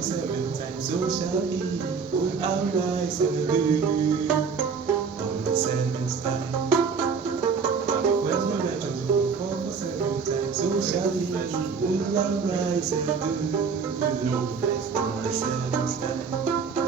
for 7 times, so shall he who arise and do on the 7th time. When the righteous will fall for 7 times, so shall he who arise and do on the 7th time.